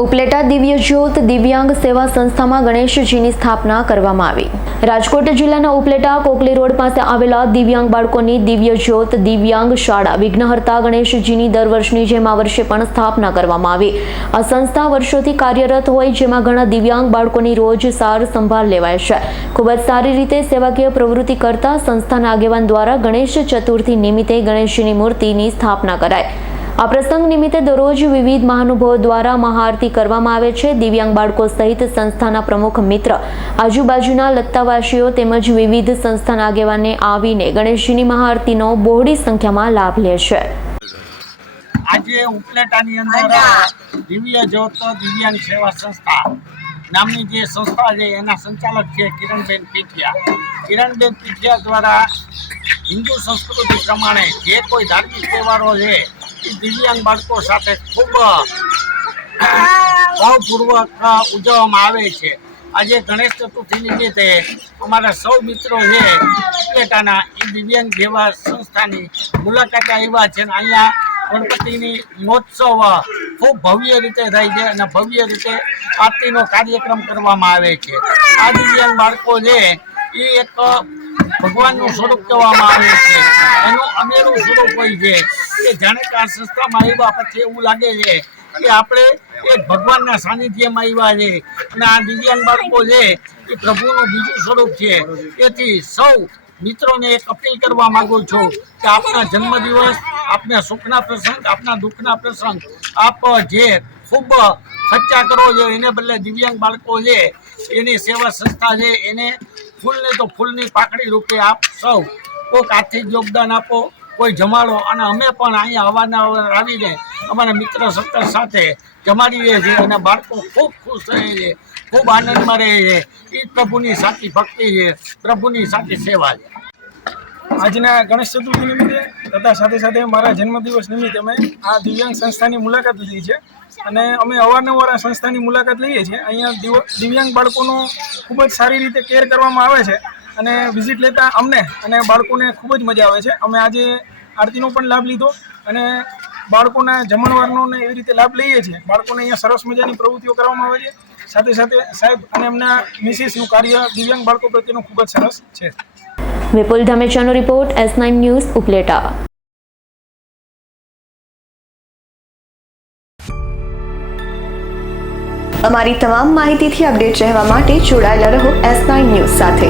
ઉપલેટા દિવ્ય જ્યોત દિવ્યાંગ સેવા સંસ્થામાં ગણેશજીની સ્થાપના કરવામાં આવી. રાજકોટ જિલ્લાના ઉપલેટા કોકલી રોડ પાસે આવેલા દિવ્યાંગ બાળકોની દિવ્ય જ્યોત દિવ્યાંગ શાળા વિઘ્નહર્તા ગણેશજીની દર વર્ષની જેમ આ વર્ષે પણ સ્થાપના કરવામાં આવી. આ સંસ્થા વર્ષોથી કાર્યરત હોય જેમાં ઘણા દિવ્યાંગ બાળકોની રોજ સાર સંભાળ લેવાય છે. ખૂબ જ સારી રીતે સેવાકીય પ્રવૃત્તિ કરતા સંસ્થાના આગેવાન દ્વારા ગણેશ ચતુર્થી નિમિત્તે ગણેશજીની મૂર્તિની સ્થાપના કરાઈ. આ પ્રસંગ નિમિત્તે દરરોજ વિવિધ મહાનુભાવો દ્વારા મહાઆરતી કરવામાં આવે છે. દિવ્યાંગ બાળકો સહિત સંસ્થાના પ્રમુખ મિત્ર, આજુબાજુના લત્તાવાસીઓ તેમજ વિવિધ સંસ્થાના આગેવાને આવીને ગણેશજીની મહાઆરતીનો બહોળી સંખ્યામાં લાભ લે છે. આજે ઉપલેટાની અંદર દિવ્ય જ્યોત, દિવ્યાંગ સેવા સંસ્થા નામની જે સંસ્થા છે, એના સંચાલક છે કિરણબેન પીઠિયા. કિરણબેન પીઠિયા દ્વારા હિન્દુ સંસ્કૃતિ પ્રમાણે જે કોઈ ધાર્મિક તહેવારો છે દિવ્યાંગ બાળકો સાથે ખૂબ ભાવપૂર્વક ઉજવવામાં આવે છે. આજે ગણેશ ચતુર્થી નિમિત્તે અમારા સૌ મિત્રો છે, ઉપલેટાના એ દિવ્યાંગ સેવા સંસ્થાની મુલાકાતે આવ્યા છે અને અહીંયા ગણપતિની મહોત્સવ ખૂબ ભવ્ય રીતે થાય છે અને ભવ્ય રીતે આરતીનો કાર્યક્રમ કરવામાં આવે છે. આ દિવ્યાંગ બાળકો છે એ એક ભગવાનનું સ્વરૂપ કહેવામાં આવે છે. એનું અમેરું સ્વરૂપ હોય છે. કે જાણે કે આ સંસ્થામાં આવ્યા પછી એવું લાગે છે કે આપણે એક ભગવાનના સાનિધ્યમાં આવ્યા છે. અને આ દિવ્યાંગ બાળકો છે, એ પ્રભુનું બીજું સ્વરૂપ છે. તેથી સૌ મિત્રોને એક અપીલ કરવા માંગુ છું કે આપના જન્મદિવસ, આપના સુખના પ્રસંગ, આપના દુઃખના પ્રસંગ, આપ જે ખૂબ ખર્ચા કરો છો, એને બદલે દિવ્યાંગ બાળકો છે, એની સેવા સંસ્થા છે, એને ફૂલને તો ફૂલની પાકડી રૂપે આપ સૌ કોઈક આર્થિક યોગદાન આપો. કોઈ જમાડો અને અમે પણ અહીંયા અવારનવાર આવીને અમારા મિત્ર સત્તર સાથે જમાડીએ છીએ અને બાળકો ખૂબ ખુશ રહે છે, ખૂબ આનંદમાં રહે છે. એ પ્રભુની સાચી ભક્તિ છે, પ્રભુની સાચી સેવા છે. આજના ગણેશ ચતુર્થી નિમિત્તે તથા સાથે સાથે મારા જન્મદિવસ નિમિત્તે અમે આ દિવ્યાંગ સંસ્થાની મુલાકાત લીધી છે. અને અમે અવારનવાર આ સંસ્થાની મુલાકાત લઈએ છીએ. અહીંયા દિવ- દિવ્યાંગ બાળકોનો ખૂબ જ સારી રીતે કેર કરવામાં આવે છે. અને વિઝિટ લેતા અમને અને બાળકોને ખૂબ જ મજા આવે છે. અમે આજે આરતીનો પણ લાભ લીધો અને બાળકોના જમણવારનો ને એવી રીતે લાભ લઈએ છીએ. બાળકોને અહીંયા સરસ મજાની પ્રવૃત્તિઓ કરવામાં આવે છે. સાથે સાથે સાહેબ અને એમના મિસિસનું કાર્ય દિવ્યાંગ બાળકો પ્રત્યેનું ખૂબ જ સરસ છે. Vipul ધમેચાનો report S nine news Upleta. અમારી તમામ માહિતીથી અપડેટ રહેવા માટે જોડાયેલા રહો એસ નાઇન ન્યૂઝ સાથે.